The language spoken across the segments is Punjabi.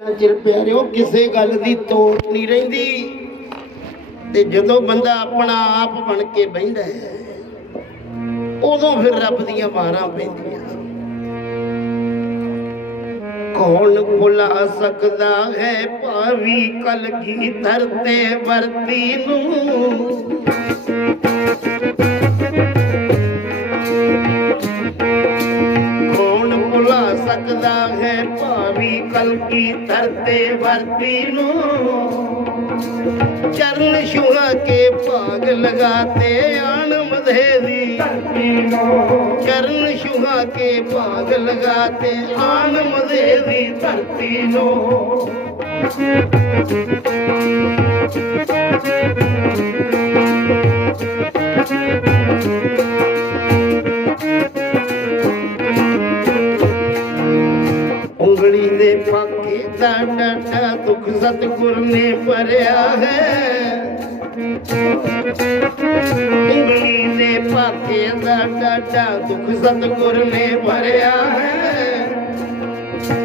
ਨਾ ਚਿਰ ਪਿਆਰਿਓ, ਕਿਸੇ ਗੱਲ ਦੀ ਤੋੜ ਨਹੀਂ ਰਹਿੰਦੀ। ਤੇ ਜਦੋਂ ਬੰਦਾ ਆਪਣਾ ਆਪ ਬਣ ਕੇ ਬਹਿੰਦਾ ਹੈ, ਉਦੋਂ ਫਿਰ ਰੱਬ ਦੀਆਂ ਮਾਰਾਂ ਪੈਂਦੀਆਂ। ਕੌਣ ਭੁਲਾ ਸਕਦਾ ਹੈ ਭਾਵੀ ਕਲਗੀ ਧਰਤੇ ਵਰਤੀ ਨੂੰ? ਸਕਦਾ ਹੈ ਭਾਵੀ ਕਲਕੀ ਧਰਤੇ ਵਰਤੀ ਨੂੰ। ਚਰਨ ਛੁਹਾ ਕੇ ਭਾਗ ਲਗਾਤੇ ਆਨਮਦੇ ਦੀ ਚਰਨ ਛੁਹਾ ਕੇ ਭਾਗ ਲਗਾਤੇ ਆਨਮਦੇ ਦੀ ਧਰਤੀ ਨੂੰ। ਸਤਿਗੁਰ ਨੇ ਭਰਿਆ ਹੈ। ਉਂਗਲੀ ਦੇ ਪਾਕੇ ਦਾ ਡਾਟਾ ਦੁੱਖ ਸਤਿਗੁਰ ਨੇ ਭਰਿਆ ਹੈ।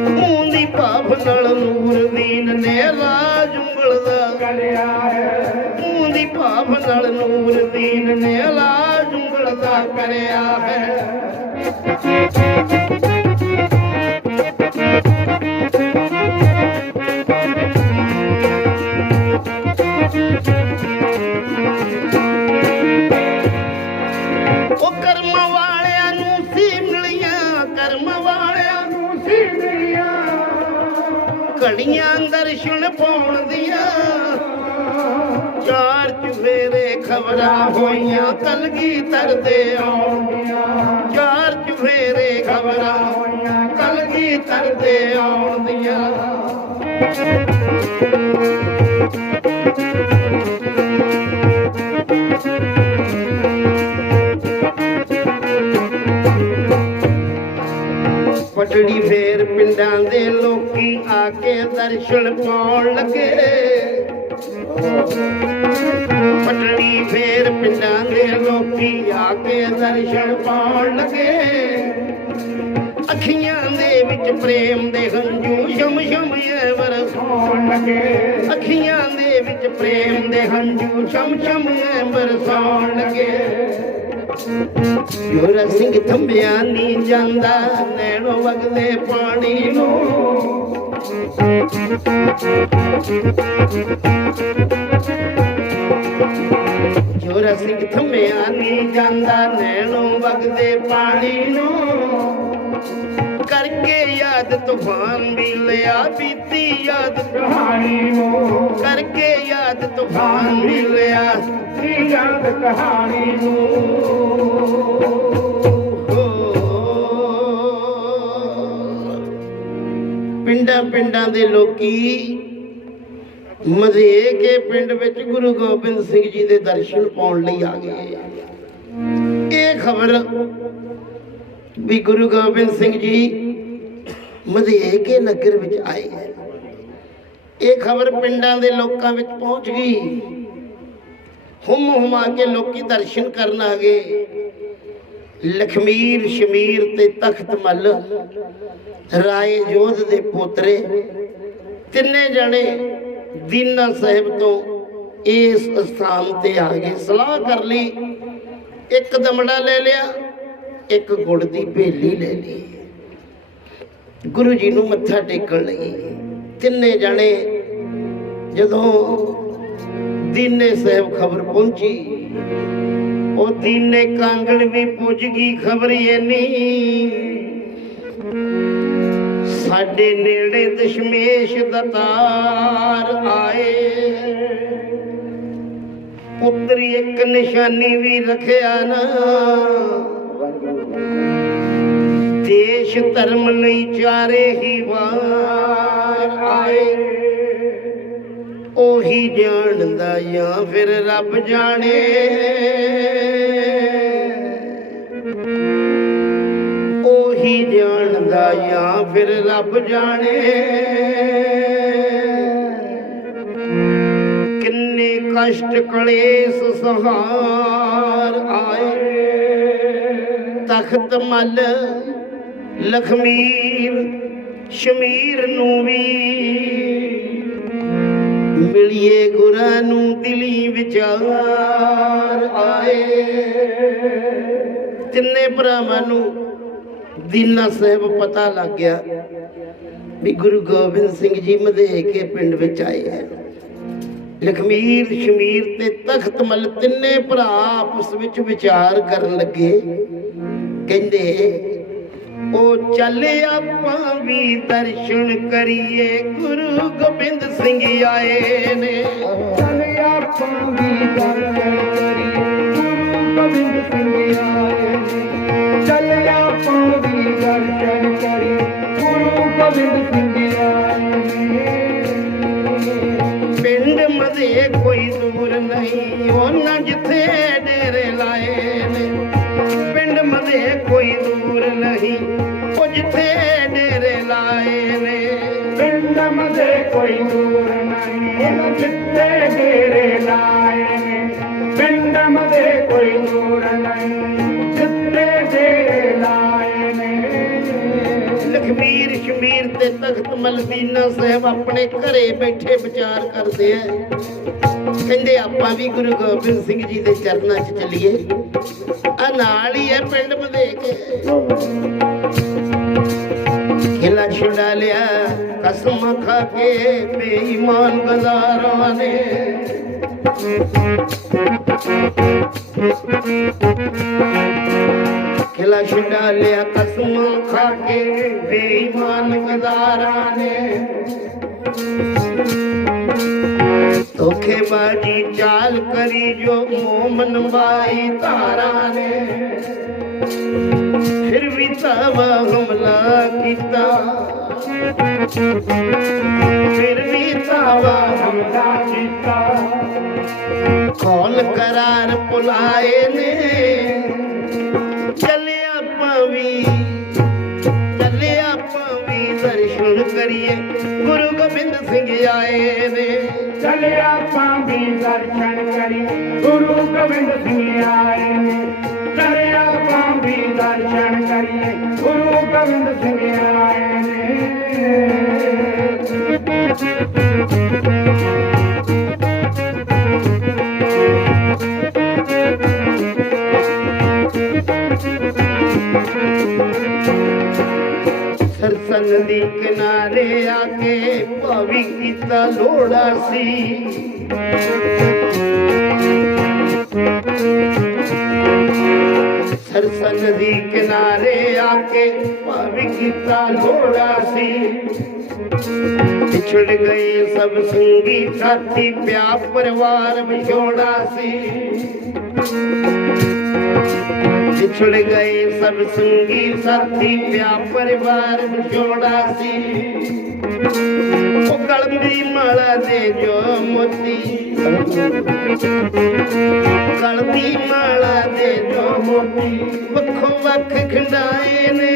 ਮੂੰਹ ਦੀ ਭਾਵ ਨਾਲ ਨੂਰ ਦੀਨ ਨੇ ਰਾਜ ਉਂਗਲ ਦਾ ਕਰਿਆ ਹੈ। ਮੂੰਹ ਦੀ ਭਾਵ ਨਾਲ ਨੂਰ ਦੀਨ ਨੇ ਰਾਜ ਉਂਗਲ ਦਾ ਕਰਿਆ ਹੈ। ਘੜੀਆਂ ਦਰਸ਼ਨ ਪਾਉਣ ਦੀਆਂ। ਚਾਰ ਚੁਫੇਰੇ ਖਬਰਾਂ ਹੋਈਆਂ ਕਲਗੀ ਤਰਦੇ ਆਉਣੀਆਂ ਚਾਰ ਚੁਫੇਰੇ ਖਬਰਾਂ ਹੋਈਆਂ ਕਲਗੀ ਤਰਦੇ ਆਉਣਦੀਆਂ ਪਟੜੀ ਫੇਰ ਪਿੰਡਾਂ ਦੇ ਲੋਕੀ ਆ ਕੇ ਦਰਸ਼ਨ ਪਾਉਣ ਲੱਗੇ। ਪਟੜੀ ਫੇਰ ਪਿੰਡਾਂ ਦੇ ਲੋਕੀ ਆ ਕੇ ਦਰਸ਼ਨ ਪਾਉਣ ਲੱਗੇ। ਅੱਖੀਆਂ ਦੇ ਵਿੱਚ ਪ੍ਰੇਮ ਦੇ ਹੰਝੂ ਸ਼ਮ ਸ਼ਮ ਐ ਵਰਸੋਂ ਲੱਗੇ। ਅੱਖੀਆਂ ਦੇ ਵਿੱਚ ਪ੍ਰੇਮ ਦੇ ਹੰਝੂ ਸ਼ਮ ਛਮ ਐ ਬਰਸਾਉਣ ਲੱਗੇ। ਯੋਰਾ ਸਿੰਘ ਥੰਮਿਆ ਨਹੀਂ ਜਾਂਦਾ ਨੈਣੋ ਵਗਦੇ ਪਾਣੀ ਨੂੰ ਜੋਰਾ ਸਿੰਘ ਥੰਮਿਆ ਨਹੀਂ ਜਾਂਦਾ ਨੈਣੋ ਵਗਦੇ ਪਾਣੀ ਨੂੰ ਕਰਕੇ ਯਾਦ ਤੂਫਾਨ ਵੀ ਲਿਆ ਬੀਤੀ ਯਾਦ ਕਹਾਣੀ ਨੂੰ ਕਰਕੇ ਯਾਦ ਤੂਫਾਨ ਵੀ ਲਿਆ ਯਾਦ ਕਹਾਣੀ ਨੂੰ। ਪਿੰਡਾਂ ਪਿੰਡਾਂ ਦੇ ਲੋਕੀ ਮਜ਼ੇ ਕੇ ਪਿੰਡ ਵਿੱਚ ਗੁਰੂ ਗੋਬਿੰਦ ਸਿੰਘ ਜੀ ਦੇ ਦਰਸ਼ਨ ਪਾਉਣ ਲਈ ਆ ਗਏ। ਇਹ ਖਬਰ ਵੀ ਗੁਰੂ ਗੋਬਿੰਦ ਸਿੰਘ ਜੀ ਮਧੇ ਕੇ ਨਗਰ ਵਿੱਚ ਆਏ ਹੈ। ਇਹ ਖਬਰ ਪਿੰਡਾਂ ਦੇ ਲੋਕਾਂ ਵਿੱਚ ਪਹੁੰਚ ਗਈ। ਹੁਮ ਹੁਮਾ ਕੇ ਲੋਕੀ ਦਰਸ਼ਨ ਕਰਨ ਆ ਗਏ। ਲਖਮੀਰ ਸ਼ਮੀਰ ਤੇ ਤਖਤ ਮੱਲ, ਰਾਏ ਜੋਧ ਦੇ ਪੋਤਰੇ, ਤਿੰਨੇ ਜਣੇ ਦੀਨਾ ਸਾਹਿਬ ਤੋਂ ਇਸ ਸਥਾਨ ਤੇ ਆ ਗਏ। ਸਲਾਹ ਕਰ ਲਈ, ਇੱਕ ਦਮੜਾ ਲੈ ਲਿਆ। ਇੱਕ ਗੁੜ ਦੀ ਭੇਲੀ ਲੈ ਲਈ। ਗੁਰੂ ਜੀ ਨੂੰ ਮੱਥਾ ਟੇਕਣ ਲਈ ਤਿੰਨੇ ਜਣੇ ਜਦੋਂ ਦੀਨੇ ਸਾਹਿਬ ਖਬਰ ਪਹੁੰਚੀ, ਉਹ ਦੀਨੇ ਕਾਂਗੜ ਵੀ ਪੁੱਜ ਗਈ, ਖਬਰ ਇੰਨੀ ਸਾਡੇ ਨੇੜੇ ਦਸ਼ਮੇਸ਼ ਦਤਾਰ ਆਏ। ਪੁੱਤਰੀ ਇੱਕ ਨਿਸ਼ਾਨੀ ਵੀ ਰੱਖਿਆ ਨਾ। ਦੇਸ਼ ਧਰਮ ਲਈ ਚਾਰੇ ਹੀ ਵਾਰ ਆਏ। ਉਹੀ ਜਾਣਦਾ ਜਾਂ ਫਿਰ ਰੱਬ ਜਾਣੇ। ਉਹੀ ਜਾਣਦਾ ਜਾਂ ਫਿਰ ਰੱਬ ਜਾਣੇ। ਕਿੰਨੇ ਕਸ਼ਟ ਕਲੇਸ਼ ਸਹਾਰ ਆਏ। ਤਖਤ ਮਲ, ਲਖਮੀਰ, ਸ਼ਮੀਰ ਨੂੰ ਵੀ। ਮਿਲਿਏ ਗੁਰਾਂ ਨੂੰ ਦਿਲੀ ਵਿਚਾਰ ਆਏ। ਤਿੰਨੇ ਭਰਾਵਾਂ ਨੂੰ ਦੀਨਾ ਸਾਹਿਬ ਪਤਾ ਲੱਗ ਗਿਆ ਵੀ ਗੁਰੂ ਗੋਬਿੰਦ ਸਿੰਘ ਜੀ ਮਧੇਕੇ ਪਿੰਡ ਵਿੱਚ ਆਏ ਹੈ। ਲਖਮੀਰ, ਸ਼ਮੀਰ ਤੇ ਤਖਤ ਮੱਲ ਤਿੰਨੇ ਭਰਾ ਆਪਸ ਵਿੱਚ ਵਿਚਾਰ ਕਰਨ ਲੱਗੇ। ਕਹਿੰਦੇ ਉਹ ਚੱਲ ਆਪਾਂ ਵੀ ਦਰਸ਼ਨ ਕਰੀਏ, ਗੁਰੂ ਗੋਬਿੰਦ ਸਿੰਘ ਆਏ ਨੇ। ਚੱਲ ਆਪਾਂ ਵੀ ਦਰਸ਼ਨ ਕਰੀਏ, ਗੁਰੂ ਗੋਬਿੰਦ ਸਿੰਘ ਆਏ ਨੇ। ਚੱਲ ਆਪਾਂ ਵੀ ਦਰਸ਼ਨ ਕਰੀਏ, ਗੁਰੂ ਗੋਬਿੰਦ ਸਿੰਘ ਆਏ ਕੋਈ ਦੂਰ ਨਹੀਂ ਜਿੱਤੇ ਡੇਰੇ ਲਾਏ ਨੇ ਪਿੰਡ ਮਦੇ ਕੋਈ ਦੂਰ ਨਹੀਂ ਜਿੱਤੇ ਡੇਰੇ ਲਾਏ ਨੇ ਲਖਮੀਰ ਸ਼ਮੀਰ ਤੇ ਤਖਤ ਮਲਦੀਨਾ ਸਾਹਿਬ ਆਪਣੇ ਘਰੇ ਬੈਠੇ ਵਿਚਾਰ ਕਰਦੇ ਆ ਕਹਿੰਦੇ ਆਪਾਂ ਵੀ ਗੁਰੂ ਗੋਬਿੰਦ ਸਿੰਘ ਜੀ ਦੇ ਚਰਨਾਂ 'ਚ ਚੱਲੀਏ। ਆ ਨਾਲ ਹੀ ਹੈ ਪਿੰਡ ਮਧੇਕ ਕਿਲਾ ਛੁਡਾ ਲਿਆ। ਕਸਮ ਖਾ ਕੇ ਬੇਈਮਾਨ ਗਜ਼ਾਰਾਂ ਨੇ ਖਿਲਾ ਛੁਡਾ ਲਿਆ ਕਸਮ ਖਾ ਕੇ ਬੇਈਮਾਨ ਗਜ਼ਾਰਾਂ ਨੇ ਧੋਖੇਬਾਜ਼ੀ ਚਾਲ ਕਰੀ ਜੋ ਮੋਮਨ ਬਾਈ ਤਾਰਾਂ ਨੇ ਫਿਰ ਵੀ ਤਾਵਾ ਹਮਲਾ ਕੀਤਾ ਫਿਰ ਵੀ ਹਮਦਾ ਕੀਤਾ ਕੌਲ ਕਰਾਰ ਪੁਲਾਏ ਨੇ ਚੱਲਿਆ ਪਵੀ ਚੱਲਿਆ ਪਵੀ ਦਰਸ਼ਨ ਕਰੀਏ ਗੁਰੂ ਗੋਬਿੰਦ ਸਿੰਘ ਆਏ ਨੇ ਚੱਲ ਆਪਾਂ ਦਰਸ਼ਨ ਕਰੀ ਗੁਰੂ ਗੋਬਿੰਦ ਸਿੰਘ ਆਏ ਨੇ ਚੱਲ ਵੀ ਦਰਸ਼ਨ ਕਰੀਏ, ਗੁਰੂ ਗੋਬਿੰਦ ਸਿੰਘ ਆਏ ਨੇ ਸਰਸੰਗ ਦੀ ਕਿਨਾਰੇ ਆ ਕੇ ਭਾਵੀ ਕੀਤਾ ਲੋੜਾ ਸੀ। ਸਰਸੰਗ ਦੀ ਕਿਨਾਰੇ ਆ ਕੇ ਭਾਵੀ ਕੀਤਾ ਲੋੜਾ ਸੀ। ਵਿਛੜ ਗਏ ਸਭ ਸੰਗੀ ਸਾਥੀ, ਪਿਆ ਪਰਿਵਾਰ ਵਿਛੋੜਾ ਸੀ। ਵਿਛੜ ਗਏ ਸਭ ਸੰਗੀ ਸਾਥੀ, ਪਿਆ ਪਰਿਵਾਰ ਵਿਛੋੜਾ ਸੀ। ਉਹ ਕਲਮੀ ਮਾਲਾ ਦੇ ਜੋ ਮੋਤੀ। ਕਲਮੀ ਮਾਲਾ ਜੋ ਵੱਖੋ ਵੱਖ ਖੰਡਾਏ ਨੇ।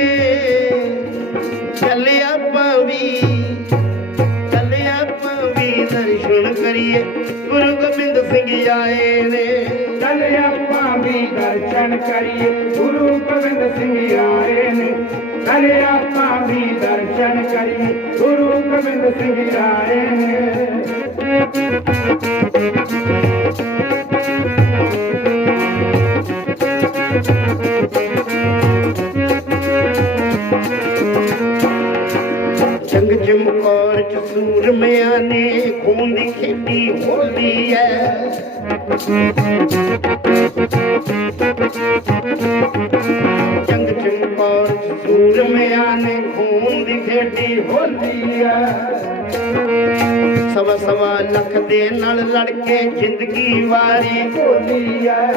ਚੱਲਿਆ ਪਾਵੀ ਚੱਲਿਆ ਪਾਵੀ ਦਰਸ਼ਨ ਕਰੀਏ। ਗੁਰੂ ਗੋਬਿੰਦ ਸਿੰਘ ਆਏ ਨੇ। ਚੱਲ ਆਪਾਂ ਦਰਸ਼ਨ ਕਰੀਏ। ਗੁਰੂ ਗੋਬਿੰਦ ਸਿੰਘ ਆਏ ਨੇ। ਚੱਲ ਆਪਾਂ ਦਰਸ਼ਨ ਕਰੀਏ। ਗੁਰੂ ਗੋਬਿੰਦ ਸਿੰਘ ਆਏ ਨੇ। ਐ ਜੰਗ ਸੂਰਮਿਆਂ ਨੇ ਖੂਨ ਦੀ ਖੇਤੀ ਹੋਲੀ ਐ। ਸਵਾ ਸਵਾ ਲੱਖ ਦੇ ਨਾਲ ਲੜ ਕੇ ਜ਼ਿੰਦਗੀ ਵਾਰੀ ਹੋਲੀ ਐ।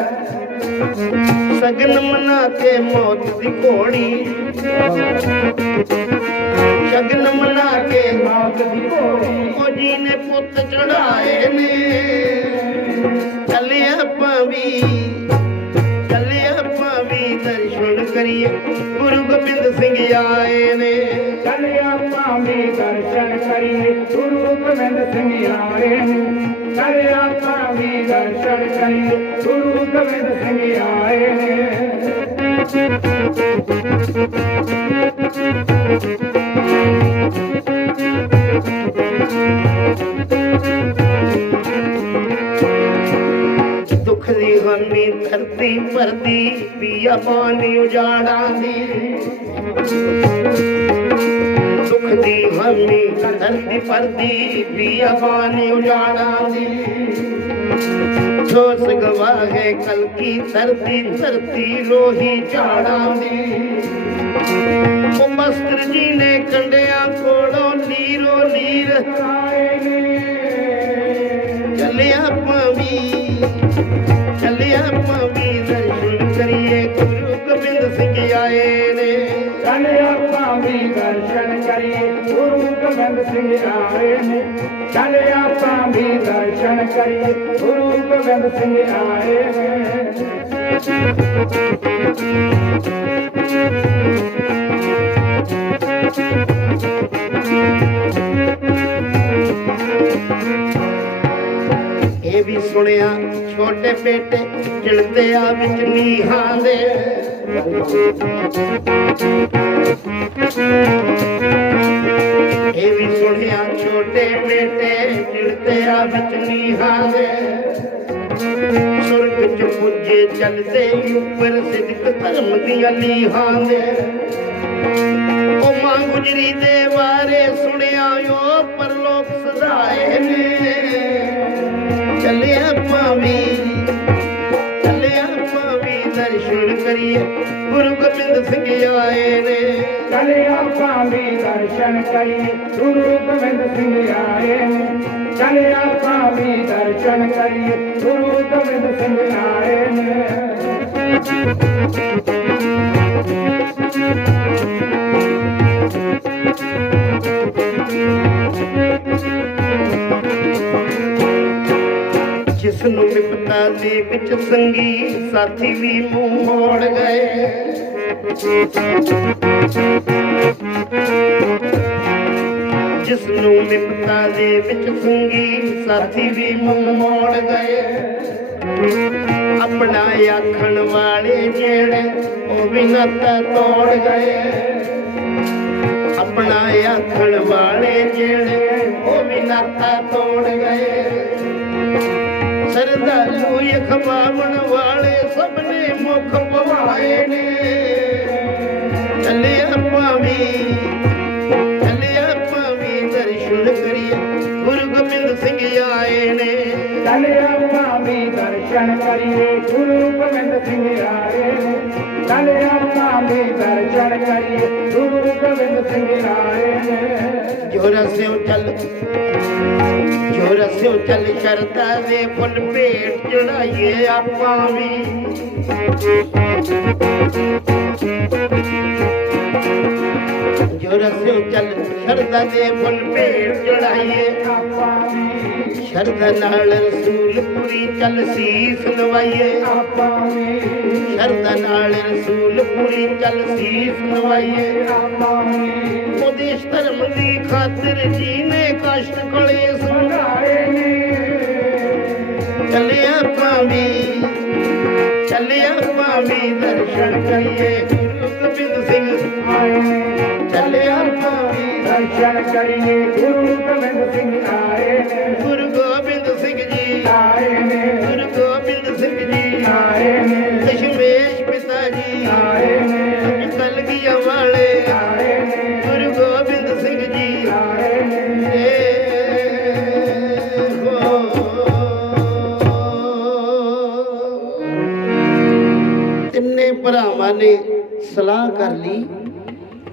ਸਗਨ ਮਨਾ ਕੇ ਮੌਤ ਦੀ ਘੋੜੀ। ਸ਼ਗਨ ਮਨਾ ਕੇ ਮੌਤ ਦੀ ਘੋੜੀ। ਉਹ ਜੀ ਨੇ ਪੁੱਤ ਚੜਾਏ ਨੇ। पावी कलिया पवी दर्शन करी गुरू गोबिंद सिंह आए कलिया भावी दर्शन करी गुरू गोबिंद सिंह आय कलिया भावी दर्शन करी गुरू गोबिंद सिंह आय ਬੀਆਬਾਨੀ ਉਜਾੜਾਂ ਦੀ ਸੁਖ ਦੀ ਹਮੀ ਧਰਤੀ ਪਰਦੀ ਬੀਆਬਾਨੀ ਉਜਾੜਾਂ ਦੀ ਠੋਸ ਗਵਾਹੇ ਕਲ ਕੀ ਧਰਤੀ ਧਰਤੀ ਲੋਹੀ ਝਾੜਾਂ ਦੀ ਉਹ ਮਸਤਰ ਜੀ ਨੇ ਕੰਡਿਆਂ ਕੋਲੋਂ ਨੀਰੋ ਨੀਰ ਆਏ ਨੇ ਚੱਲਿਆ ਪਵੀ ਆਪਾਂ ਵੀ ਦਰਸ਼ਨ ਕਰੀਏ ਗੁਰੂ ਗੋਬਿੰਦ ਸਿੰਘ ਆਏ ਨੇ ਚੱਲ ਆਪਾਂ ਵੀ ਦਰਸ਼ਨ ਕਰੀਏ ਗੁਰੂ ਗੋਬਿੰਦ ਸਿੰਘ ਆਏ ਨੇ ਚੱਲ ਆਪਾਂ ਵੀ ਦਰਸ਼ਨ ਕਰੀਏ ਗੁਰੂ ਗੋਬਿੰਦ ਸਿੰਘ ਆਏ ਨੇ ਵੀ ਸੁਣਿਆ, ਛੋਟੇ ਬੇਟੇ ਚਿੜਦੇ ਆ ਵਿੱਚ ਨੀਹਾਂ ਦੇ। ਇਹ ਵੀ ਸੁਣਿਆ, ਛੋਟੇ ਬੇਟੇ ਚਿੜਦੇ ਆ ਵਿੱਚ ਨੀਹਾਂ ਦੇ। ਸੁਰਗ ਚ ਪੁੱਜੇ ਚੱਲਦੇ ਉੱਪਰ ਸਿੱਧਕ ਧਰਮ ਦੀਆਂ ਨੀਹਾਂ ਦੇ। ਉਹ ਮਾਂ ਗੁਜਰੀ ਦੇ ਬਾਰੇ ਸੁਣਿਆ ਓ ਪਰਲੋਕ ਸਦਾਏ ਨੇ। لي پي درشن ڪروند سنگهه آئي ڪلياپا به درشن ڪري گرو ڪوند سنگهه آري چليا به درشن ڪروند سنگهه you ਜਿਸ ਨੂੰ ਵਿਪਤਾ ਦੇ ਵਿੱਚ ਸੰਗੀ ਸਾਥੀ ਵੀ ਮੂੰਹ ਮੋੜ ਗਏ। ਜਿਸ ਨੂੰ ਵਿਪਤਾ ਦੇ ਵਿੱਚ ਸੰਗੀ ਸਾਥੀ ਵੀ ਮੂੰਹ ਮੋੜ ਗਏ। ਆਪਣਾ ਆਖਣ ਵਾਲੇ ਜਿਹੜੇ ਉਹ ਵੀ ਨਾਤਾ ਤੋੜ ਗਏ। ਆਪਣਾ ਆਖਣ ਵਾਲੇ ਜਿਹੜੇ ਉਹ ਵੀ ਨਾਤਾ ਤੋੜ ਗਏ। ਸਰਦਾਲੂ ਖਵਾਵਣ ਵਾਲੇ ਸਭ ਨੇ ਮੁਖ ਪਵਾਏ ਨੇ ਚੱਲੇ ਆਪਾਂ ਚੱਲ ਆਪਾਂ ਵੀ ਦਰਸ਼ਨ ਕਰੀਏ, ਗੁਰੂ ਗੋਬਿੰਦ ਸਿੰਘ ਆਏ ਚੱਲ ਆਪਾਂ ਵੀ ਦਰਸ਼ਨ ਕਰੀਏ, ਗੁਰੂ ਗੋਬਿੰਦ ਸਿੰਘ ਆਏ ਨੇ ਸਿਓ ਚੱਲ, ਜੋਰਾ ਸਿਓ ਚੱਲ ਸ਼ਰਦਾ ਦੇ ਫੁੱਲ ਭੇਟ ਚੜਾਈਏ ਆਪਾਂ ਵੀ। ਜੋਰਾ ਸਿਓ ਚੱਲ ਸ਼ਰਦਾ ਦੇ ਫੁੱਲ ਭੇਟ ਚੜਾਈਏ ਆਪਾਂ ਵੀ। ਸ਼ਰਦਾ ਨਾਲ ਰਸੂਲਪੁਰੀ ਚੱਲ ਸੀਸ ਨਵਾਈਏ। ਆਪਾਂ ਵੀ ਸ਼ਰਦਾ ਨਾਲ ਰਸੂਲਪੁਰੀ ਚੱਲ ਸੀਸ ਨਵਾਈਏ। ਆਪਾਂ ਵੀ ਉਦੇਸ਼ ਧਰਮ ਦੀ ਖਾਤਰ ਜੀ ਕਸ਼ਟ ਕਲੇ ਸੁਣ ਨੇ। ਚੱਲੇ ਆਪਾਂ ਵੀ, ਚੱਲੇ ਆਪਾਂ ਵੀ ਦਰਸ਼ਨ ਕਰੀਏ। ਗੁਰੂ ਗੋਬਿੰਦ ਸਿੰਘ ਆਏ ਚੱਲੇ ਆਪਾਂ ਵੀ ਦਰਸ਼ਨ ਕਰੀਏ। ਗੁਰੂ ਗੋਬਿੰਦ ਸਿੰਘ ਆਏ ਗੁਰੂ ਆਏ ਨੇ। ਗੁਰੂ ਗੋਬਿੰਦ ਸਿੰਘ ਜੀ ਆਏ ਨੇ। ਦਸ਼ਮੇਸ਼ ਪਿਤਾ ਜੀ ਆਏ ਨੇ। ਕਲਗੀਆਂ ਵਾਲੇ। ਆਏ ਨੇ। ਗੁਰੂ ਗੋਬਿੰਦ ਸਿੰਘ ਜੀ। ਆਏ ਨੇ। ਤਿੰਨੇ ਭਰਾਵਾਂ ਨੇ ਸਲਾਹ ਕਰ ਲਈ।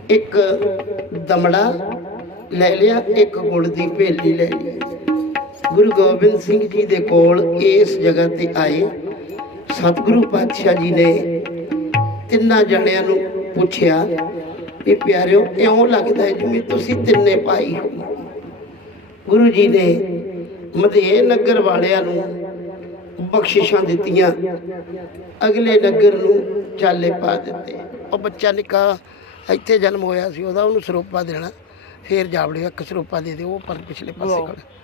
ਇੱਕ ਦਮੜਾ ਲੈ ਲਿਆ ਇੱਕ ਗੁੜ ਦੀ ਭੇਲੀ ਲੈ ਲਈ। ਗੁਰੂ ਗੋਬਿੰਦ ਸਿੰਘ ਜੀ ਦੇ ਕੋਲ ਇਸ ਜਗ੍ਹਾ ਤੇ ਆਏ। ਸਤਿਗੁਰੂ ਪਾਤਸ਼ਾਹ ਜੀ ਨੇ ਤਿੰਨਾਂ ਜਣਿਆਂ ਨੂੰ ਪੁੱਛਿਆ ਵੀ ਪਿਆਰਿਓ ਇਉਂ ਲੱਗਦਾ ਹੈ ਜਿਵੇਂ ਤੁਸੀਂ ਤਿੰਨੇ ਭਾਈ ਹੋ। ਗੁਰੂ ਜੀ ਨੇ ਮਧੇ ਨਗਰ ਵਾਲਿਆਂ ਨੂੰ ਬਖਸ਼ਿਸ਼ਾਂ ਦਿੱਤੀਆਂ। ਅਗਲੇ ਨਗਰ ਨੂੰ ਚਾਲੇ ਪਾ ਦਿੱਤੇ। ਉਹ ਬੱਚਾ ਨਿੱਕਾ ਇੱਥੇ ਜਨਮ ਹੋਇਆ ਸੀ ਉਹਦਾ ਉਹਨੂੰ ਸਰੋਪਾ ਦੇਣਾ। ਫੇਰ ਜਾਵੜੇ ਇੱਕ ਸਰੋਪਾ ਦੇ ਦੇ ਉਹ ਪਰ ਪਿਛਲੇ ਪਾਸੇ ਖੜਾ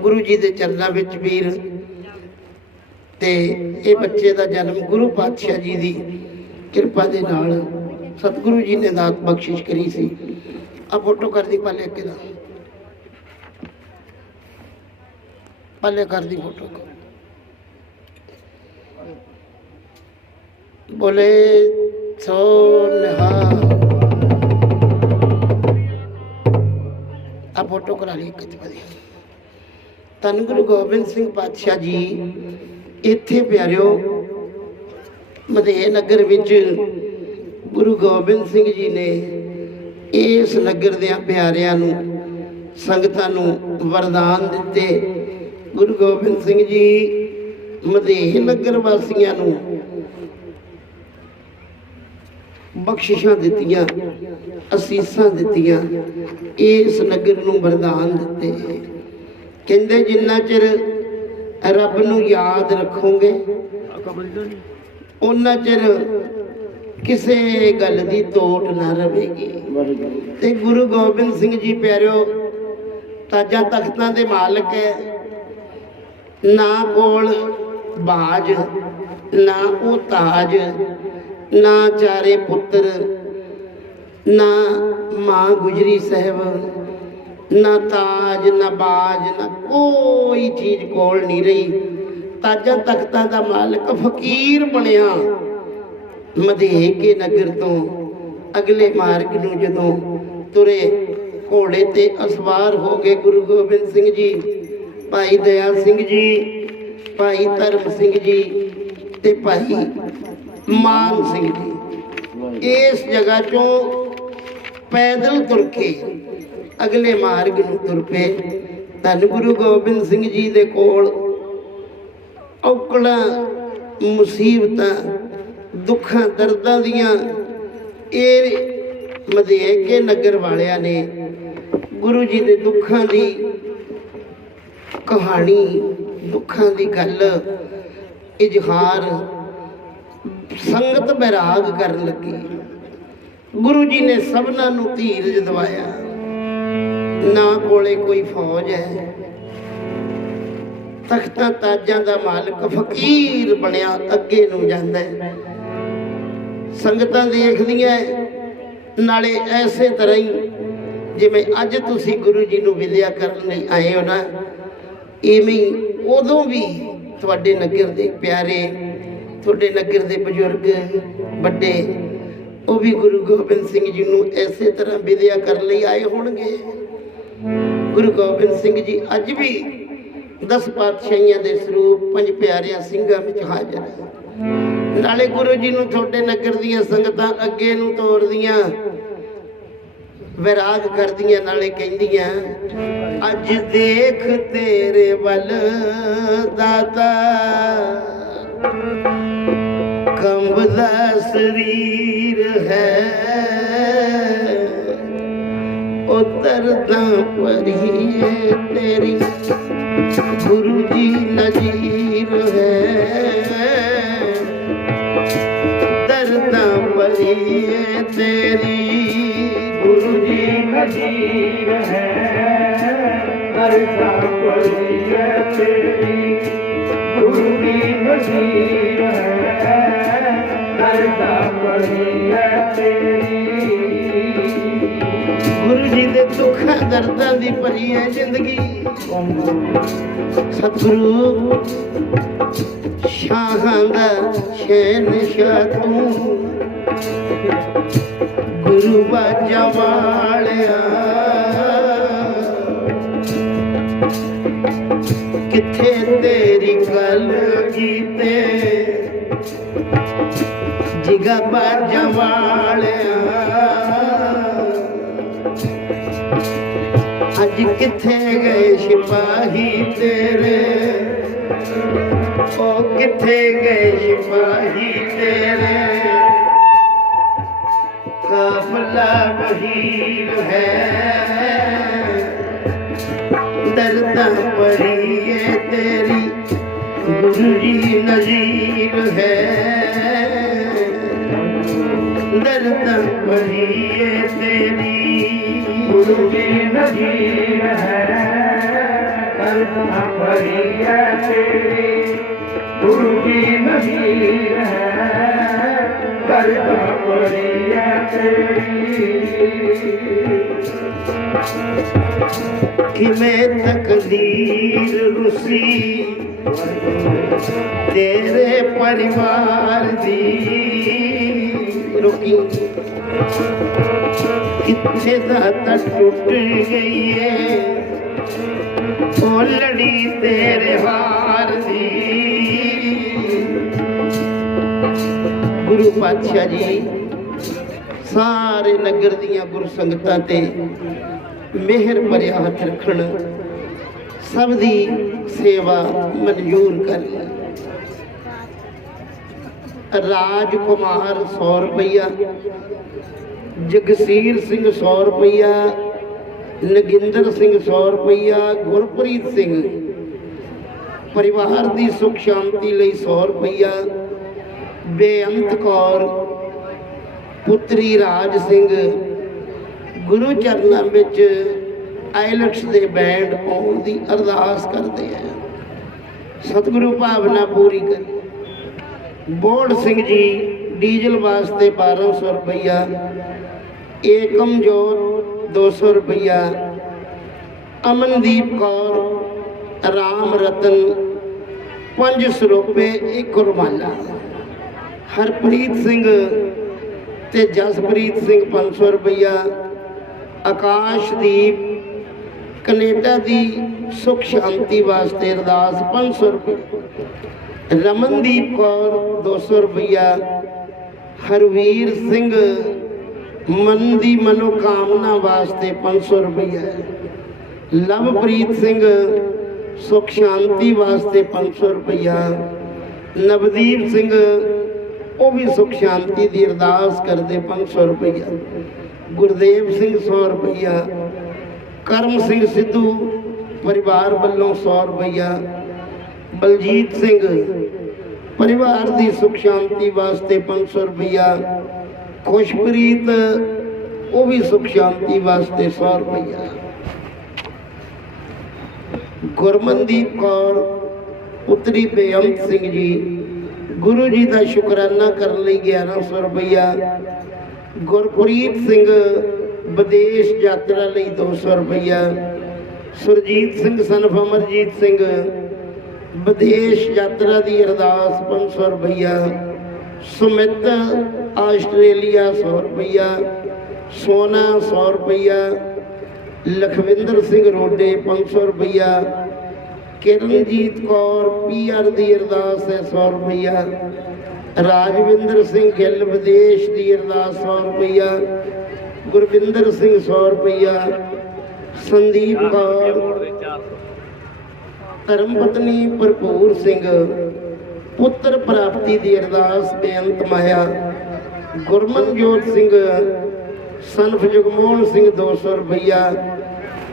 ਗੁਰੂ ਜੀ ਦੇ ਚਰਨਾਂ ਵਿੱਚ ਵੀਰ ਤੇ ਇਹ ਬੱਚੇ ਦਾ ਜਨਮ ਗੁਰੂ ਪਾਤਸ਼ਾਹ ਜੀ ਦੀ ਕਿਰਪਾ ਦੇ ਨਾਲ ਸਤਿਗੁਰੂ ਜੀ ਨੇ ਦਾਤ ਬਖਸ਼ਿਸ਼ ਕਰੀ ਸੀ। ਆ ਫੋਟੋ ਕਰਦੀ ਪਾਲੇ ਅੱਗੇ ਦਾ। ਪਾਲੇ ਕਰਦੀ ਫੋਟੋ। ਬੋਲੇ ਸੋ ਆ ਫੋਟੋ ਕਰਾ ਲਈ ਇੱਕ ਵਧੀਆ ਧੰਨ ਗੁਰੂ ਗੋਬਿੰਦ ਸਿੰਘ ਪਾਤਸ਼ਾਹ ਜੀ, ਇੱਥੇ ਪਿਆਰਿਓ ਮਧੇ ਨਗਰ ਵਿੱਚ ਗੁਰੂ ਗੋਬਿੰਦ ਸਿੰਘ ਜੀ ਨੇ ਇਸ ਨਗਰ ਦੇ ਪਿਆਰਿਆਂ ਨੂੰ, ਸੰਗਤਾਂ ਨੂੰ ਵਰਦਾਨ ਦਿੱਤੇ। ਗੁਰੂ ਗੋਬਿੰਦ ਸਿੰਘ ਜੀ ਮਦੇਹ ਨਗਰ ਵਾਸੀਆਂ ਨੂੰ ਬਖਸ਼ਿਸ਼ਾਂ ਦਿੱਤੀਆਂ, ਅਸੀਸਾਂ ਦਿੱਤੀਆਂ, ਇਸ ਨਗਰ ਨੂੰ ਵਰਦਾਨ ਦਿੱਤੇ। ਕਹਿੰਦੇ ਜਿੰਨਾ ਚਿਰ ਰੱਬ ਨੂੰ ਯਾਦ ਰੱਖੋਗੇ ਉਹਨਾਂ ਚਿਰ ਕਿਸੇ ਗੱਲ ਦੀ ਤੋਟ ਨਾ ਰਹੇਗੀ ਤੇ ਗੁਰੂ ਗੋਬਿੰਦ ਸਿੰਘ ਜੀ ਪਿਆਰਿਓ, ਤਾਜ਼ਾ ਤਖਤਾਂ ਦੇ ਮਾਲਕ ਹੈ ਨਾ ਕੋਲ ਬਾਜ, ਨਾ ਉਹ ਤਾਜ, ਨਾ ਚਾਰੇ ਪੁੱਤਰ, ਨਾ ਮਾਂ ਗੁਜਰੀ ਸਾਹਿਬ। ਨਾ ਤਾਜ, ਨਾ ਬਾਜ, ਨਾ ਕੋਈ ਚੀਜ਼ ਕੋਲ ਨਹੀਂ ਰਹੀ। ਤਾਜਾਂ ਤਖਤਾਂ ਦਾ ਮਾਲਕ ਫਕੀਰ ਬਣਿਆ। ਮਧੇ ਕੇ ਨਗਰ ਤੋਂ ਅਗਲੇ ਮਾਰਗ ਨੂੰ ਜਦੋਂ ਤੁਰੇ, ਘੋੜੇ ਤੇ ਅਸਵਾਰ ਹੋ ਗਏ ਗੁਰੂ ਗੋਬਿੰਦ ਸਿੰਘ ਜੀ, ਭਾਈ ਦਇਆ ਸਿੰਘ ਜੀ, ਭਾਈ ਧਰਮ ਸਿੰਘ ਜੀ ਤੇ ਭਾਈ ਮਾਨ ਸਿੰਘ ਜੀ। ਇਸ ਜਗ੍ਹਾ ਚੋਂ ਪੈਦਲ ਤੁਰ ਕੇ ਅਗਲੇ ਮਾਰਗ ਨੂੰ ਤੁਰ ਪਏ। ਧੰਨ ਗੁਰੂ ਗੋਬਿੰਦ ਸਿੰਘ ਜੀ ਦੇ ਕੋਲ ਔਕੜਾਂ, ਮੁਸੀਬਤਾਂ, ਦੁੱਖਾਂ, ਦਰਦਾਂ ਦੀਆਂ ਇਹ ਮਧੇਕੇ ਨਗਰ ਵਾਲਿਆਂ ਨੇ ਗੁਰੂ ਜੀ ਦੇ ਦੁੱਖਾਂ ਦੀ ਕਹਾਣੀ, ਦੁੱਖਾਂ ਦੀ ਗੱਲ, ਇਜ਼ਹਾਰ, ਸੰਗਤ ਬੈਰਾਗ ਕਰਨ ਲੱਗੀ। ਗੁਰੂ ਜੀ ਨੇ ਸਭਨਾਂ ਨੂੰ ਧੀਰਜ ਦਿਵਾਇਆ। ਨਾ ਕੋਲੇ ਕੋਈ ਫੌਜ ਹੈ। ਤਖਤਾਂ ਤਾਜਾਂ ਦਾ ਮਾਲਕ ਫਕੀਰ ਬਣਿਆ ਅੱਗੇ ਨੂੰ ਜਾਂਦਾ ਹੈ। ਸੰਗਤਾਂ ਦੇਖਦੀਆਂ ਨਾਲੇ ਐਸੇ ਤਰ੍ਹਾਂ ਹੀ ਜਿਵੇਂ ਅੱਜ ਤੁਸੀਂ ਗੁਰੂ ਜੀ ਨੂੰ ਵਿਦਿਆ ਕਰਨ ਲਈ ਆਏ ਹੋ ਨਾ, ਇਵੇਂ ਉਦੋਂ ਵੀ ਤੁਹਾਡੇ ਨਗਰ ਦੇ ਪਿਆਰੇ, ਤੁਹਾਡੇ ਨਗਰ ਦੇ ਬਜ਼ੁਰਗ, ਵੱਡੇ ਉਹ ਵੀ ਗੁਰੂ ਗੋਬਿੰਦ ਸਿੰਘ ਜੀ ਨੂੰ ਐਸੇ ਤਰ੍ਹਾਂ ਵਿਦਿਆ ਕਰਨ ਲਈ ਆਏ ਹੋਣਗੇ। ਗੁਰੂ ਗੋਬਿੰਦ ਸਿੰਘ ਜੀ ਅੱਜ ਵੀ ਦਸ ਪਾਤਸ਼ਾਹੀਆਂ ਦੇ ਸਰੂਪ ਪੰਜ ਪਿਆਰਿਆਂ ਸਿੰਘਾਂ ਵਿੱਚ ਹਾਜ਼ਰ ਹੈ ਨਾਲੇ ਗੁਰੂ ਜੀ ਨੂੰ ਤੁਹਾਡੇ ਨਗਰ ਦੀਆਂ ਸੰਗਤਾਂ ਅੱਗੇ ਨੂੰ ਤੋਰਦੀਆਂ, ਵਿਰਾਗ ਕਰਦੀਆਂ, ਨਾਲੇ ਕਹਿੰਦੀਆਂ, ਅੱਜ ਦੇਖ ਤੇਰੇ ਵੱਲ ਦਾਤਾ। ਕੰਬਦਾ ਸਰੀਰ ਹੈ। ਉਤਰਦਾ ਪਰੀਏ ਤੇਰੀ, ਗੁਰੂ ਜੀ ਨਜ਼ੀਰ ਹੈ। ਦਰਦਾਂ ਪਰੀਏ ਤੇਰੀ, ਗੁਰੂ ਜੀ ਨਜ਼ੀਰ ਹੈ। ਅਰਜ਼ਾ ਪੜੀ ਹੈ ਤੇਰੀ, ਗੁਰੂ ਜੀ ਨਜ਼ੀਰ ਹੈ। ਗੁਰੂ ਜੀ ਦੇ ਦੁੱਖਾਂ ਦਰਦਾਂ ਦੀ ਭਰੀ ਹੈ ਜ਼ਿੰਦਗੀ। ਸਤਿਗੁਰੂ, ਸ਼ਾਹਾਂ ਦਾ ਸ਼ਹਿਨਸ਼ਾਹ ਤੂੰ। ਗੁਰੂ ਬਾਜਾ ਵਾਲਿਆ। ਕਿੱਥੇ ਬਾਜਾ ਵਾਲਿਆ ਅੱਜ ਕਿੱਥੇ ਗਏ ਸਿਪਾਹੀ ਤੇਰੇ? ਉਹ ਕਿੱਥੇ ਗਏ ਸਿਪਾਹੀ ਤੇਰੇ? ਕਾਫਲਾ ਵਹੀਰ ਹੈ। ਦਰਦਾਂ ਪੜੀਏ ਤੇਰੀ। ਗੁਰੂ ਜੀ ਨਜ਼ੀਰ ਹੈ। ਦਰਦਾਂ ਪੜੀਏ ਤੇਰੀ ਗੁਰੂ ਦੀ ਨਜ਼ੀਰ ਹੈ। ਅਰਜ਼ਾ ਪੜੀ ਤੇਰੀ ਗੁਰੂ ਦੀ ਨਜ਼ੀਰ ਹੈ। ਅਰਜ਼ਾ ਪੜੀ ਤੇਰੀ। ਕਿਵੇਂ ਤਕਦੀਰ ਰੁਸੀ, ਤੇਰੇ ਪਰਿਵਾਰ ਦੀ। ਰੁਕੀ ਕਿੱਥੇ ਦਾ ਤਾਂ ਟੁੱਟ ਗਈ ਏ ਉਹ ਤੇਰੇ ਹਾਰ ਦੀ। ਗੁਰੂ ਪਾਤਸ਼ਾਹ ਜੀ, ਸਾਰੇ ਨਗਰ ਦੀਆਂ ਗੁਰ ਸੰਗਤਾਂ ਤੇ ਮਿਹਰ ਭਰਿਆ ਹੱਥ ਰੱਖਣ, ਸਭ ਦੀ ਸੇਵਾ ਮਨਜ਼ੂਰ ਕਰ ਰਾਜ ਕੁਮਾਰ 100 ਰੁਪਈਆ, ਜਗਸੀਰ ਸਿੰਘ 100 ਰੁਪਈਆ, ਨਗਿੰਦਰ ਸਿੰਘ 100 ਰੁਪਈਆ, ਗੁਰਪ੍ਰੀਤ ਸਿੰਘ ਪਰਿਵਾਰ ਦੀ ਸੁਖ ਸ਼ਾਂਤੀ ਲਈ 100 ਰੁਪਈਆ, ਬੇਅੰਤ ਕੌਰ, ਪੁੱਤਰੀ ਰਾਜ ਸਿੰਘ, ਗੁਰੂ ਚਰਨਾਂ ਵਿੱਚ ਆਇਲਟਸ ਦੇ ਬੈਂਡ ਆਉਣ ਦੀ ਅਰਦਾਸ ਕਰਦੇ ਆ। ਸਤਿਗੁਰੂ ਭਾਵਨਾ ਪੂਰੀ ਕਰੀ ਬੋੜ ਸਿੰਘ ਜੀ ਡੀਜ਼ਲ ਵਾਸਤੇ 1200 ਰੁਪਈਆ, ਏਕਮ ਜੋਤ 200 ਰੁਪਈਆ, ਅਮਨਦੀਪ ਕੌਰ, ਰਾਮ ਰਤਨ, ਪੰਜ ਸਰੋਪੇ, ਇੱਕ ਰੁਮਾਲਾ। ਹਰਪ੍ਰੀਤ ਸਿੰਘ ਤੇ ਜਸਪ੍ਰੀਤ ਸਿੰਘ 500 ਰੁਪਈਆ, ਆਕਾਸ਼ਦੀਪ ਕੈਨੇਡਾ ਦੀ ਸੁਖ ਸ਼ਾਂਤੀ ਵਾਸਤੇ ਅਰਦਾਸ 500 ਰੁਪਏ ਰਮਨਦੀਪ ਕੌਰ 200 ਰੁਪਈਆ। ਹਰਵੀਰ ਸਿੰਘ, ਮਨ ਦੀ ਮਨੋਕਾਮਨਾ ਵਾਸਤੇ 500 ਰੁਪਈਆ। ਲਵਪ੍ਰੀਤ ਸਿੰਘ, ਸੁਖ ਸ਼ਾਂਤੀ ਵਾਸਤੇ 500 ਰੁਪਈਆ। ਨਵਦੀਪ ਸਿੰਘ, ਉਹ ਵੀ ਸੁਖ ਸ਼ਾਂਤੀ ਦੀ ਅਰਦਾਸ ਕਰਦੇ 500 ਰੁਪਈਆ। ਗੁਰਦੇਵ ਸਿੰਘ 100 ਰੁਪਈਆ। ਕਰਮ ਸਿੰਘ ਸਿੱਧੂ, ਪਰਿਵਾਰ ਵੱਲੋਂ 100 ਰੁਪਈਆ। ਬਲਜੀਤ ਸਿੰਘ ਪਰਿਵਾਰ ਦੀ ਸੁਖ ਸ਼ਾਂਤੀ ਵਾਸਤੇ 500 ਰੁਪਈਆ, ਖੁਸ਼ਪ੍ਰੀਤ, ਉਹ ਵੀ ਸੁਖ ਸ਼ਾਂਤੀ ਵਾਸਤੇ 100 ਰੁਪਈਆ। ਗੁਰਮਨਦੀਪ ਕੌਰ, ਪੁੱਤਰੀ ਬੇਅੰਤ ਸਿੰਘ ਜੀ, ਗੁਰੂ ਜੀ ਦਾ ਸ਼ੁਕਰਾਨਾ ਕਰਨ ਲਈ 1100 ਰੁਪਈਆ। ਗੁਰਪ੍ਰੀਤ ਸਿੰਘ, ਵਿਦੇਸ਼ ਯਾਤਰਾ ਲਈ 200 ਰੁਪਈਆ। ਸੁਰਜੀਤ ਸਿੰਘ ਸਨਫ ਅਮਰਜੀਤ ਸਿੰਘ ਵਿਦੇਸ਼ ਯਾਤਰਾ ਦੀ ਅਰਦਾਸ 500 ਰੁਪਈਆ, ਸੁਮਿਤ ਆਸਟ੍ਰੇਲੀਆ 100 ਰੁਪਈਆ, ਸੋਨਾ 100 ਰੁਪਈਆ, ਲਖਵਿੰਦਰ ਸਿੰਘ ਰੋਡੇ 500 ਰੁਪਈਆ, ਕਿਰਨਜੀਤ ਕੌਰ ਪੀਆਰ ਦੀ ਅਰਦਾਸ ਹੈ 100 ਰੁਪਈਆ, ਰਾਜਵਿੰਦਰ ਸਿੰਘ ਗਿੱਲ ਵਿਦੇਸ਼ ਦੀ ਅਰਦਾਸ 100 ਰੁਪਈਆ, ਗੁਰਵਿੰਦਰ ਸਿੰਘ 100 ਰੁਪਈਆ, ਸੰਦੀਪ ਕੌਰ ਧਰਮ ਪਤਨੀ ਭਰਪੂਰ ਸਿੰਘ, ਪੁੱਤਰ ਪ੍ਰਾਪਤੀ ਦੀ ਅਰਦਾਸ ਬੇਅੰਤ ਮਾਇਆ ਗੁਰਮਨਜੋਤ ਸਿੰਘ, ਸਨਫ ਜਗਮੋਹਨ ਸਿੰਘ 200 ਰੁਪਈਆ।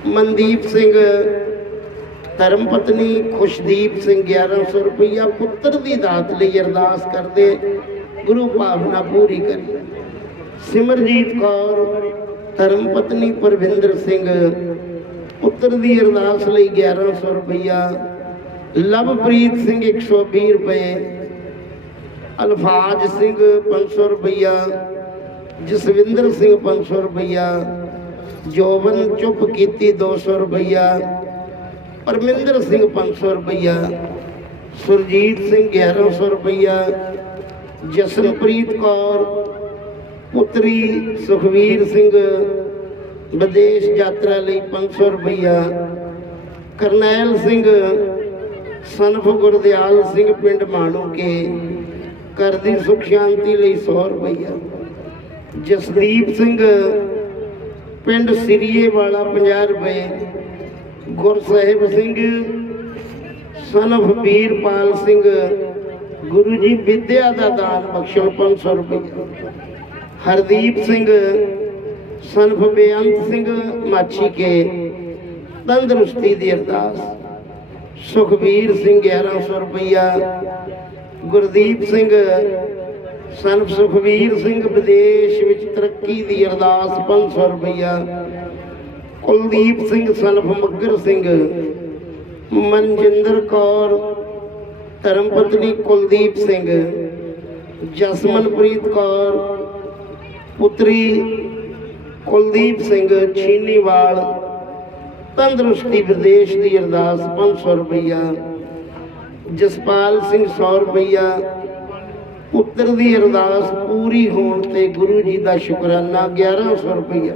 ਮਨਦੀਪ ਸਿੰਘ, ਧਰਮ ਪਤਨੀ ਖੁਸ਼ਦੀਪ ਸਿੰਘ 1100 ਰੁਪਈਆ। ਪੁੱਤਰ ਦੀ ਦਾਤ ਲਈ ਅਰਦਾਸ ਕਰਦੇ ਗੁਰੂ ਭਾਵਨਾ ਪੂਰੀ ਕਰੀ। ਸਿਮਰਜੀਤ ਕੌਰ, ਧਰਮ ਪਤਨੀ ਪਰਵਿੰਦਰ ਸਿੰਘ ਪੁੱਤਰ ਦੀ ਅਰਦਾਸ ਲਈ 1100 ਰੁਪਈਆ। ਲਵਪ੍ਰੀਤ ਸਿੰਘ 120 ਰੁਪਏ। ਅਲਫਾਜ਼ ਸਿੰਘ 500 ਰੁਪਈਆ। ਜਸਵਿੰਦਰ ਸਿੰਘ 500 ਰੁਪਈਆ। ਜੋਵਨ ਚੁੱਪ ਕੀਤੀ 200 ਰੁਪਈਆ। ਪਰਮਿੰਦਰ ਸਿੰਘ 500 ਰੁਪਈਆ। ਸੁਰਜੀਤ ਸਿੰਘ 1100 ਰੁਪਈਆ। ਜਸਨਪ੍ਰੀਤ ਕੌਰ। ਪੁੱਤਰੀ ਸੁਖਵੀਰ ਸਿੰਘ ਵਿਦੇਸ਼ ਯਾਤਰਾ ਲਈ 500 ਰੁਪਈਆ। ਕਰਨੈਲ ਸਿੰਘ ਸਨਫ ਗੁਰਦਿਆਲ ਸਿੰਘ ਪਿੰਡ ਮਾਣੂਕੇ ਘਰ ਦੀ ਸੁਖ ਸ਼ਾਂਤੀ ਲਈ 100 ਰੁਪਈਆ। ਜਸਦੀਪ ਸਿੰਘ ਪਿੰਡ ਸਿਰੀਏ ਵਾਲਾ 50 ਰੁਪਏ। ਗੁਰਸਾਹਿਬ ਸਿੰਘ ਸਨਫ ਵੀਰਪਾਲ ਸਿੰਘ ਗੁਰੂ ਜੀ ਵਿਦਿਆ ਦਾ ਦਾਨ ਬਖਸ਼ੋ 500 ਰੁਪਏ ਹਰਦੀਪ ਸਿੰਘ ਸਨਫ ਬੇਅੰਤ ਸਿੰਘ ਮਾਛੀ ਕੇ ਤੰਦਰੁਸਤੀ ਦੀ ਅਰਦਾਸ। ਸੁਖਬੀਰ ਸਿੰਘ 1100 ਰੁਪਈਆ, ਗੁਰਦੀਪ ਸਿੰਘ ਸਨਫ ਸੁਖਬੀਰ ਸਿੰਘ ਵਿਦੇਸ਼ ਵਿੱਚ ਤਰੱਕੀ ਦੀ ਅਰਦਾਸ 500 ਰੁਪਈਆ। ਕੁਲਦੀਪ ਸਿੰਘ ਸਨਫ ਮੱਗਰ ਸਿੰਘ, ਮਨਜਿੰਦਰ ਕੌਰ ਧਰਮ ਪਤਨੀ ਕੁਲਦੀਪ ਸਿੰਘ, ਜਸਮਨਪ੍ਰੀਤ ਕੌਰ, ਪੁੱਤਰੀ ਕੁਲਦੀਪ ਸਿੰਘ ਛੀਨੀਵਾਲ, ਤੰਦਰੁਸਤੀ ਵਿਦੇਸ਼ ਦੀ ਅਰਦਾਸ 500 ਰੁਪਈਆ, ਜਸਪਾਲ ਸਿੰਘ 100 ਰੁਪਈਆ। ਪੁੱਤਰ ਦੀ ਅਰਦਾਸ ਪੂਰੀ ਹੋਣ ਤੇ ਗੁਰੂ ਜੀ ਦਾ ਸ਼ੁਕਰਾਨਾ 1100 ਰੁਪਈਆ।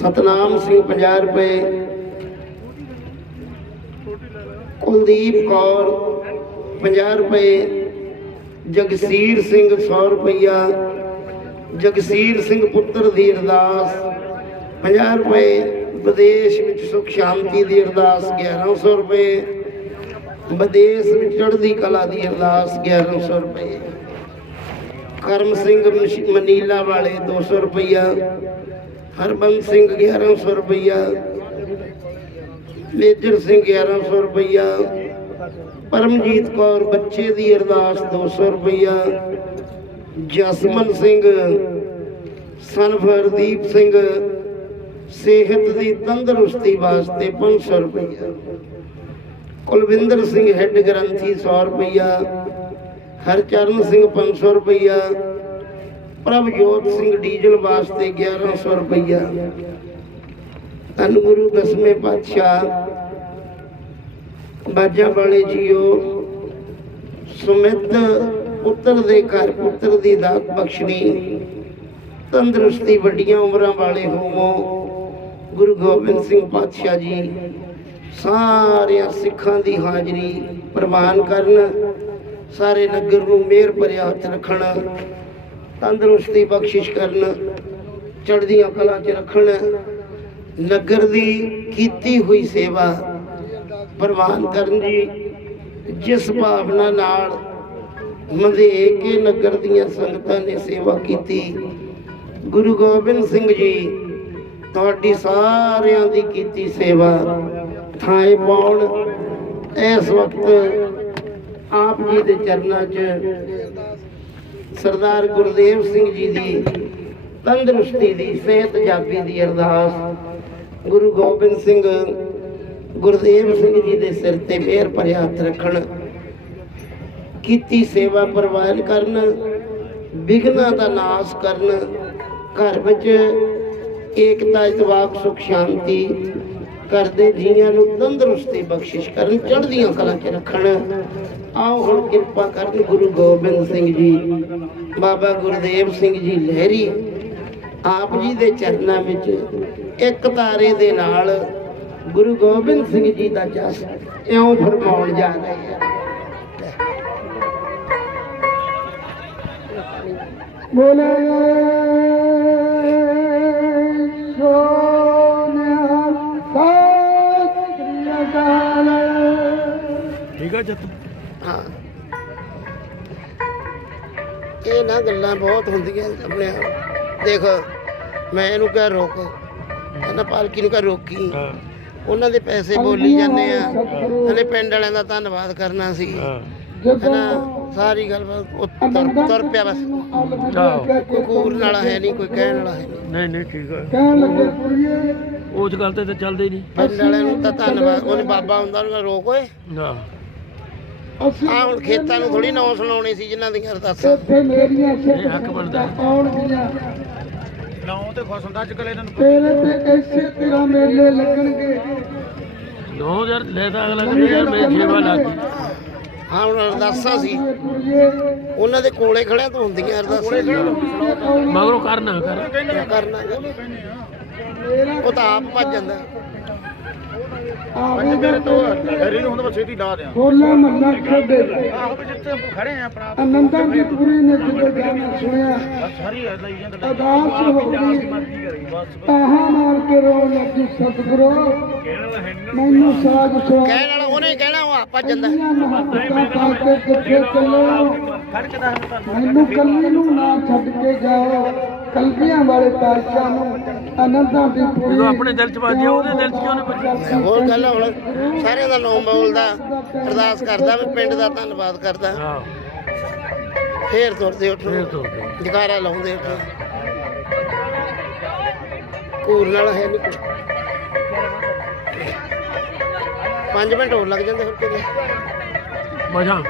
ਸਤਨਾਮ ਸਿੰਘ 50 ਰੁਪਏ। ਕੁਲਦੀਪ ਕੌਰ 50 ਰੁਪਏ। ਜਗਸੀਰ ਸਿੰਘ 100 ਰੁਪਈਆ। ਜਗਸੀਰ ਸਿੰਘ ਪੁੱਤਰ ਦੀ ਅਰਦਾਸ 50 ਰੁਪਏ ਵਿਦੇਸ਼ ਵਿੱਚ ਸੁਖ ਸ਼ਾਂਤੀ ਦੀ ਅਰਦਾਸ 1100 ਰੁਪਏ ਵਿਦੇਸ਼ ਵਿੱਚ ਚੜ੍ਹਦੀ ਕਲਾ ਦੀ ਅਰਦਾਸ 1100 ਰੁਪਏ। ਕਰਮ ਸਿੰਘ ਮਸ਼- ਮਨੀਲਾ ਵਾਲੇ 200 ਰੁਪਈਆ, ਹਰਬੰਸ ਸਿੰਘ 1100 ਰੁਪਈਆ, ਮੇਜਰ ਸਿੰਘ 1100 ਰੁਪਈਆ, ਪਰਮਜੀਤ ਕੌਰ ਬੱਚੇ ਦੀ ਅਰਦਾਸ 200 ਰੁਪਈਆ ਜਸਮਨ ਸਿੰਘ ਸਨਫਰਦੀਪ ਸਿੰਘ, ਸਿਹਤ ਦੀ ਤੰਦਰੁਸਤੀ ਵਾਸਤੇ 500 ਰੁਪਈਆ। ਕੁਲਵਿੰਦਰ ਸਿੰਘ ਹੈੱਡ ਗ੍ਰੰਥੀ 100 ਰੁਪਈਆ, ਹਰਚਰਨ ਸਿੰਘ 500 ਰੁਪਈਆ, ਪ੍ਰਭਜੋਤ ਸਿੰਘ ਡੀਜ਼ਲ ਵਾਸਤੇ 1100 ਰੁਪਈਆ। ਧੰਨ ਗੁਰੂ ਦਸਵੇਂ ਪਾਤਸ਼ਾਹ ਬਾਜਾ ਵਾਲੇ ਜੀਓ, ਸੁਮਿਤ ਪੁੱਤਰ ਦੇ ਘਰ ਪੁੱਤਰ ਦੀ ਦਾਤ ਬਖਸ਼ਣੀ। ਤੰਦਰੁਸਤੀ ਵੱਡੀਆਂ ਉਮਰਾਂ ਵਾਲੇ ਹੋਵੋ। ਗੁਰੂ ਗੋਬਿੰਦ ਸਿੰਘ ਪਾਤਸ਼ਾਹ ਜੀ, ਸਾਰਿਆਂ ਸਿੱਖਾਂ ਦੀ ਹਾਜ਼ਰੀ ਪ੍ਰਵਾਨ ਕਰਨ, ਸਾਰੇ ਨਗਰ ਨੂੰ ਮਿਹਰ ਭਰਿਆ ਹੱਥ ਰੱਖਣ, ਤੰਦਰੁਸਤੀ ਬਖਸ਼ਿਸ਼ ਕਰਨ, ਚੜ੍ਹਦੀਆਂ ਕਲਾ 'ਚ ਰੱਖਣ, ਨਗਰ ਦੀ ਕੀਤੀ ਹੋਈ ਸੇਵਾ ਪ੍ਰਵਾਨ ਕਰਨ ਜੀ, ਜਿਸ ਭਾਵਨਾ ਨਾਲ ਮੰਦੇ ਨਗਰ ਦੀਆਂ ਸੰਗਤਾਂ ਨੇ ਸੇਵਾ ਕੀਤੀ। ਗੁਰੂ ਗੋਬਿੰਦ ਸਿੰਘ ਜੀ ਤੁਹਾਡੀ ਸਾਰਿਆਂ ਦੀ ਕੀਤੀ ਸੇਵਾ। ਥਾਏ ਪਾਉਣ। ਇਸ ਵਕਤ ਆਪ ਜੀ ਦੇ ਚਰਨਾਂ 'ਚ ਸਰਦਾਰ ਗੁਰਦੇਵ ਸਿੰਘ ਜੀ ਦੀ ਤੰਦਰੁਸਤੀ ਦੀ, ਸਿਹਤ ਜਾਬੀ ਦੀ ਅਰਦਾਸ। ਗੁਰੂ ਗੋਬਿੰਦ ਸਿੰਘ ਗੁਰਦੇਵ ਸਿੰਘ ਜੀ ਦੇ ਸਿਰ ਤੇ ਮਿਹਰ ਭਰਿਆ ਹੱਥ ਰੱਖਣ। ਕੀਤੀ ਸੇਵਾ ਪ੍ਰਵਾਨ ਕਰਨ, ਵਿਘਨਾਂ ਦਾ ਨਾਸ਼ ਕਰਨ, ਘਰ ਵਿੱਚ ਏਕਤਾ, ਇਤਵਾਕ, ਸੁਖ, ਸ਼ਾਂਤੀ ਕਰਦੇ ਜੀਆਂ ਨੂੰ ਤੰਦਰੁਸਤੀ ਬਖਸ਼ਿਸ਼ ਕਰਨ, ਚੜ੍ਹਦੀਆਂ ਕਲਾ 'ਚ ਰੱਖਣ। ਆਓ ਹੁਣ ਕਿਰਪਾ ਕਰਨ ਗੁਰੂ ਗੋਬਿੰਦ ਸਿੰਘ ਜੀ, ਬਾਬਾ ਗੁਰਦੇਵ ਸਿੰਘ ਜੀ ਲਹਿਰੀ, ਆਪ ਜੀ ਦੇ ਚਰਨਾਂ ਵਿੱਚ ਇੱਕ ਤਾਰੇ ਦੇ ਨਾਲ ਗੁਰੂ ਗੋਬਿੰਦ ਸਿੰਘ ਜੀ ਦਾ ਜਸ ਇਉਂ ਫਰਮਾਉਣ ਜਾ ਰਹੇ ਆ ਬੋਲੇ ਸੋਨਿਆ ਸਤਿ ਸ੍ਰੀ ਅਕਾਲ ਠੀਕ ਆ ਜੱਤੂ। ਹਾਂ। ਇਹ ਨਾ ਗੱਲਾਂ ਬਹੁਤ ਹੁੰਦੀਆਂ ਆਪਣੇ ਆਪ। ਦੇਖ ਮੈਂ ਇਹਨੂੰ ਕਹਿ ਰੋਕ। ਕਹਿੰਦਾ ਪਾਲਕੀ ਨੂੰ ਕਹਿ ਰੋਕੀ। ਹਾਂ। ਉਹਨਾਂ ਦੇ ਪੈਸੇ ਬੋਲੀ ਜਾਂਦੇ ਆ। ਹਲੇ ਪਿੰਡ ਵਾਲਿਆਂ ਦਾ ਧੰਨਵਾਦ ਕਰਨਾ ਸੀ। ਹਾਂ। ਹਨਾ ਸਾਰੀ ਗੱਲ ਬਸ ਉਹ ਤੁਰ ਤੁਰ ਪਿਆ ਬਸ। ਕੋਈ ਕੂਰਨ ਵਾਲਾ ਹੈ ਨਹੀਂ ਕੋਈ ਕਹਿਣ ਵਾਲਾ ਹੈ ਨਹੀਂ। ਨਹੀਂ ਨਹੀਂ ਠੀਕ ਆ। ਕਹਿਣ ਲੱਗੇ ਕੁੜੀਏ। ਉਸ ਗੱਲ ਤੇ ਤਾਂ ਚੱਲਦੇ ਹੀ ਨਹੀਂ। ਪਿੰਡ ਵਾਲਿਆਂ ਨੂੰ ਤਾਂ ਧੰਨਵਾਦ। ਉਹਨੇ ਬਾਬਾ ਹੁੰਦਾ ਉਹਨੂੰ ਰੋਕ ਓਏ। ਹਾਂ ਅਸੀਂ ਆ ਹੁਣ ਖੇਤਾਂ ਨੂੰ ਥੋੜੀ ਨੌ ਸੁਣਾਉਣੀ ਸੀ ਜਿਨ੍ਹਾਂ ਦੀਆਂ ਅਰਦਾਸਾਂ। ਇੱਥੇ ਮੇਰੀਆਂ ਇਹ ਹੱਕ ਬਣਦਾ। ਆਉਣਗੀਆਂ। ਲਾਉ ਤੇ ਖੁਸ਼ ਹੁੰਦਾ ਅੱਜ ਕੱਲ ਇਹਨਾਂ ਨੂੰ ਤੇਰੇ ਤੇ ਇਸੇ ਤਰ੍ਹਾਂ ਮੇਲੇ ਲੱਗਣਗੇ। 2000 ਲੈ ਤਾਂ ਅਗਲਾ ਕਰੇ ਯਾਰ ਮੈਂ ਸੇਵਾ ਲਾ ਕੇ ਹਾਂ ਹੁਣ ਅਰਦਾਸਾਂ ਸੀ। ਉਹਨਾਂ ਦੇ ਕੋਲੇ ਖੜਿਆ ਤਾਂ ਹੁੰਦੀਆਂ ਅਰਦਾਸਾਂ। ਮਗਰੋਂ ਕਰਨਾ ਕਰ। ਕਰਨਾ ਉਹ ਤਾਂ ਆਪ ਭੱਜ ਜਾਂਦਾ। ਆਵੇਗਾ ਹੈਰੀ ਨੂੰ ਹੁੰਦਾ ਛੇਤੀ ਲਾ ਦਿਆਂ। ਹੋਲਾ ਮਹੱਲਾ ਖੇਡੇ। ਆਹੋ ਵੀ ਜਿੱਥੇ ਖੜੇ ਆ ਆਪਣਾ ਅਨੰਦਾਂ ਦੀ ਪੂਰੀ ਨੇ ਜਦੋਂ ਗਾਣਾ ਸੁਣਿਆ। ਸਾਰੀ ਐਦਾਂ ਹੀ ਜਾਂਦਾ। ਅਦਾਸ ਹੋ ਗਈ। ਤਾਹਾ ਮਾਰ ਕੇ ਰੋ ਲੱਗੀ ਸਤਿਗੁਰੂ। ਮੈਨੂੰ ਸਾਜ ਸੁਣਾ ਕਹਿਣ ਵਾਲਾ ਉਹਨੇ ਕਹਿਣਾ ਭੱਜ ਜਾਂਦਾ। ਕਿੱਥੇ ਚੱਲੋ। ਮੈਨੂੰ ਕੱਲੀ ਨੂੰ ਨਾ ਛੱਡ ਕੇ ਜਾਓ। ਕਲਬੀਆਂ ਵਾਲੇ ਪਾਤਸ਼ਾਹ ਨੂੰ ਅਨੰਦਾਂ ਦੀ ਪੂਰੀ ਜਦੋਂ ਆਪਣੇ ਦਿਲ ਚ ਵੱਜਿਆ ਉਹਦੇ ਦਿਲ ਚ ਕਿਉਂ ਨਹੀਂ ਵੱਜਿਆ ਹੋਰ ਗੱਲ ਹੁਣ ਸਾਰਿਆਂ ਦਾ ਨਾਮ ਬੋਲਦਾ। ਅਰਦਾਸ ਕਰਦਾ ਵੀ ਪਿੰਡ ਦਾ ਧੰਨਵਾਦ ਕਰਦਾ। ਹਾਂ। ਫੇਰ ਤੁਰਦੇ ਉੱਠੋ। ਫੇਰ। ਜਕਾਰਾ ਲਾਉਂਦੇ ਉੱਠੋ। ਕੂਰਨ ਵਾਲਾ ਹੈ ਨਹੀਂ ਕੋਈ 5 ਮਿੰਟ ਹੋਰ ਲੱਗ ਜਾਂਦੇ ਫਿਰ ਕਿਤੇ। ਮਜ਼ਾ